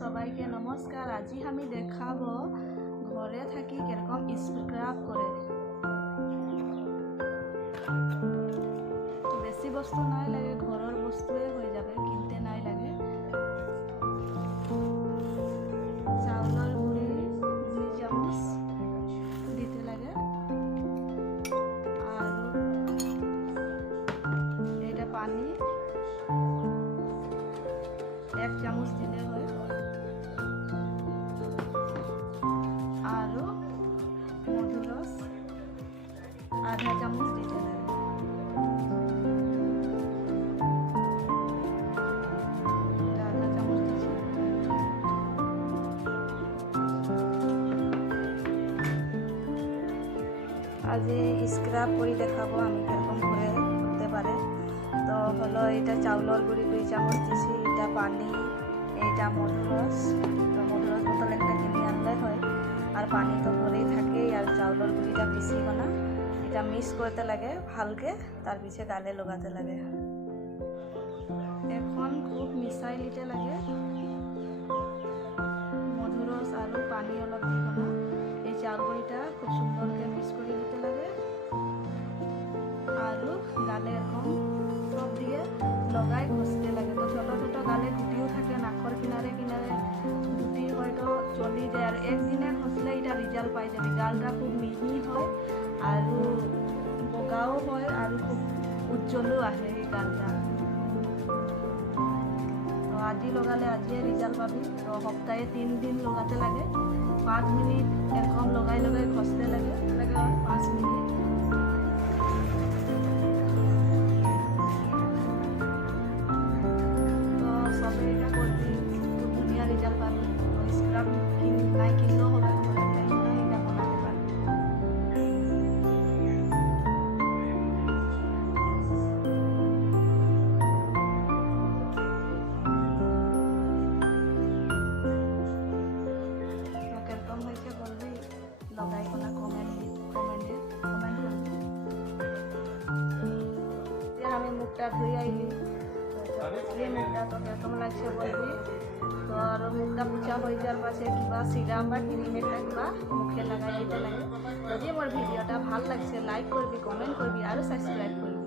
সবাইকে নমস্কার। আজি আমি দেখাবো ঘরে থাকি কিরকম স্ক্রাব করে। বেশি বস্তু নাই লাগে, ঘরের বস্তুয়ে হয়ে যাবে, কিনতে নাই লাগে। চাউলের গুঁড়ি 2 চামচ দিতে লাগে, আর এটা পানি 1 চামচ দিলে হয়, আর মধুরস আধা চামচ দিতে লাগে। आज स्क्रब कर देखाबो आमी किरकम करे करते पारे। तो हलो এটা চাউলের গুঁড়ি 2 চামচ দিছি, এটা পানি, এটা মধুরস। তো মধুরস বোতল একটা কিনে আনলে হয়, আর পানি তো ঘরেই থাকে, আর চাউলের গুঁড়িটা পিসিব না, এটা মিক্স করতে লাগে ভালকে, তার পিছে গালে লগাতে লাগে। এখন খুব মিশাই লিতে লাগে, মধুরস আর পানি অলপ দিব না, এই চাউল গুঁড়িটা খুব সুন্দরকে মিক্স করে দিতে লাগে, আর গালে এরকম সব দিয়ে লগাই ঘষতে লাগে। তো ছোটো ছোটো গালে গুটিও থাকে, নাকর কিনারে কিনারে গুটি হয়তো চলি যায়, আর একদিনে ঘষলে এটা রেজাল্ট পাই যাবে। গালটা খুব মিহি হয়, আর বগাও হয়, আর খুব উজ্জ্বলও আহে এই গালটা। তো আজি লগালে আজিয়ে রেজাল্ট পাবি। তো সপ্তাহে 3 দিন লগাতে লাগে, 5 মিনিট এরকম লগাই লগাই ঘষতে লাগে 5 মিনিট। তো সবে এটা করবি, খুব ধুনিয়া রেজাল্ট পাবি। তো স্ক্রাব নাই কিনলেও হবে, এটা বানাতে পারবি। কিরকম হয়েছে বলবি, লগাই কোনা কমেন্ট করবি। আমি মুখটা ধুই আইলি, মুখটা তো কিরকম লাগছে বলবি। তো আর মুখটা পুছা হয়ে যাওয়ার পাশে কিবা সিরাম বা ক্রিম একটা কিবা মুখে লাগাই দিতে লাগে। যদি আমার ভিডিওটা ভাল লাগছে লাইক করবি, কমেন্ট করবি, আর সাবস্ক্রাইব করবি।